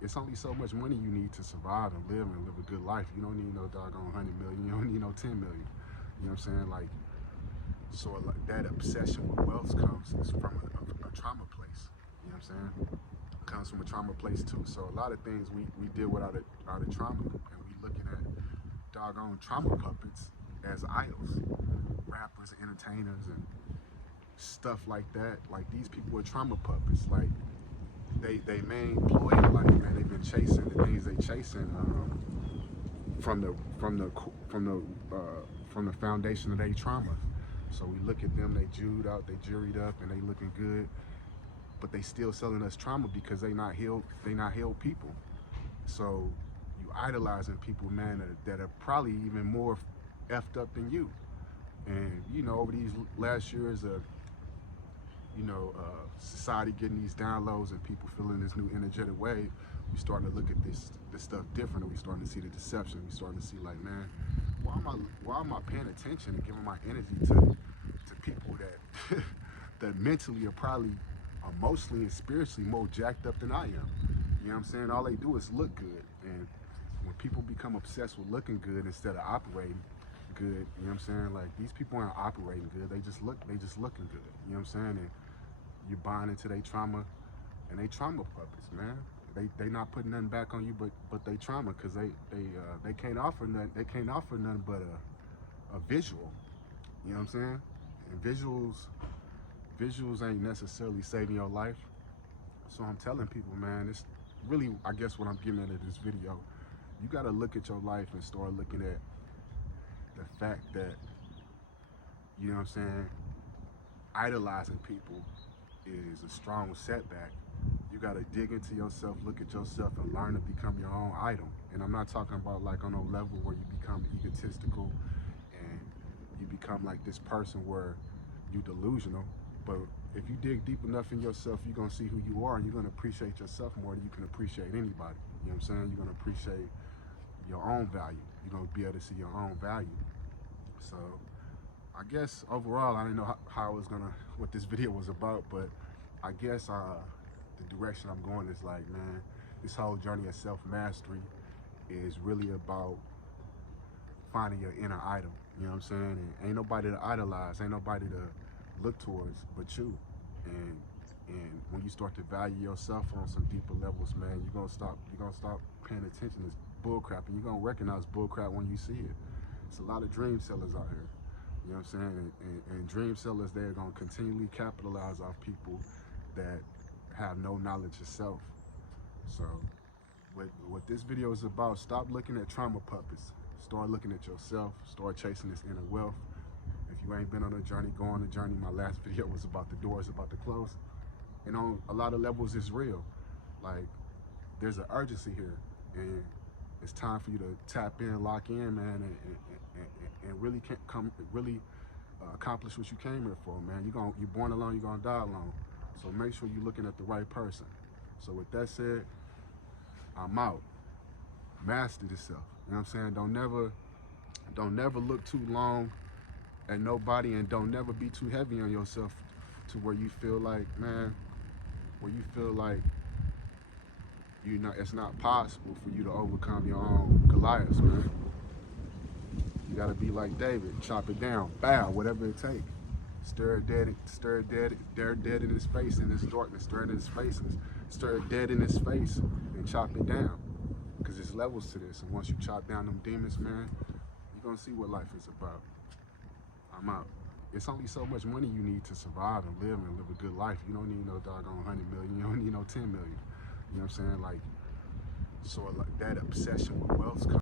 it's only so much money you need to survive and live a good life. You don't need no doggone 100 million. You don't need no 10 million. You know what I'm saying? Like, so like that obsession with wealth comes from a trauma place. You know what I'm saying? Comes from a trauma place too. So a lot of things we deal with out of trauma, and we looking at doggone trauma puppets as idols, rappers, entertainers, and stuff like that. Like these people are trauma puppets. Like they main ploy in life, man. They've been chasing the things they chasing from the from the from the from the foundation of their trauma. So we look at them, they jewed out, they juried up, and they looking good, but they still selling us trauma because they not healed. They not healed people. So you idolizing people, man, that are probably even more effed up than you. And you know, over these last years of society getting these downloads and people feeling this new energetic wave, we starting to look at this stuff different, and we starting to see the deception. We starting to see like, man, why am I paying attention and giving my energy to people that that mentally are probably emotionally and spiritually more jacked up than I am. You know what I'm saying? All they do is look good, and when people become obsessed with looking good instead of operating good, you know what I'm saying? Like these people aren't operating good. They just looking good. You know what I'm saying? And you're buying into their trauma, and they trauma puppets, man. They not putting nothing back on you, but they trauma, because they can't offer nothing. They can't offer nothing but a visual. You know what I'm saying? And visuals ain't necessarily saving your life. So I'm telling people, man, it's really, I guess what I'm getting at in this video, you gotta look at your life and start looking at the fact that, you know what I'm saying, idolizing people is a strong setback. You gotta dig into yourself, look at yourself, and learn to become your own idol. And I'm not talking about like on a level where you become egotistical and you become like this person where you delusional. But if you dig deep enough in yourself, you're gonna see who you are, and you're gonna appreciate yourself more than you can appreciate anybody. You know what I'm saying? You're gonna appreciate your own value. You're gonna be able to see your own value. So I guess overall, I didn't know how I was gonna, what this video was about, but I guess the direction I'm going is like, man, this whole journey of self-mastery is really about finding your inner idol. You know what I'm saying? And ain't nobody to idolize, ain't nobody to look towards but you. And when you start to value yourself on some deeper levels, man, you're gonna stop paying attention to bullcrap, and you're gonna recognize bullcrap when you see it. It's a lot of dream sellers out here. You know what I'm saying? And dream sellers, they're gonna continually capitalize off people that have no knowledge of self. So what this video is about, stop looking at trauma puppets. Start looking at yourself. Start chasing this inner wealth. If you ain't been on a journey, go on a journey. My last video was about the doors, about to close. And on a lot of levels, it's real. Like, there's an urgency here. And it's time for you to tap in, lock in, man, and really accomplish what you came here for, man. You're born alone, you're gonna die alone. So make sure you're looking at the right person. So with that said, I'm out. Master yourself. You know what I'm saying? Don't never look too long at nobody, and don't never be too heavy on yourself to where you feel like, man, it's not possible for you to overcome your own Goliaths, man. You gotta be like David, chop it down, bow, whatever it takes. Stir dead in his face in his darkness, stir dead in his face and chop it down. Because there's levels to this, and once you chop down them demons, man, you're gonna see what life is about. I'm out. It's only so much money you need to survive and live a good life. You don't need no doggone 100 million, you don't need no 10 million. You know what I'm saying? Like, so like that obsession with wealth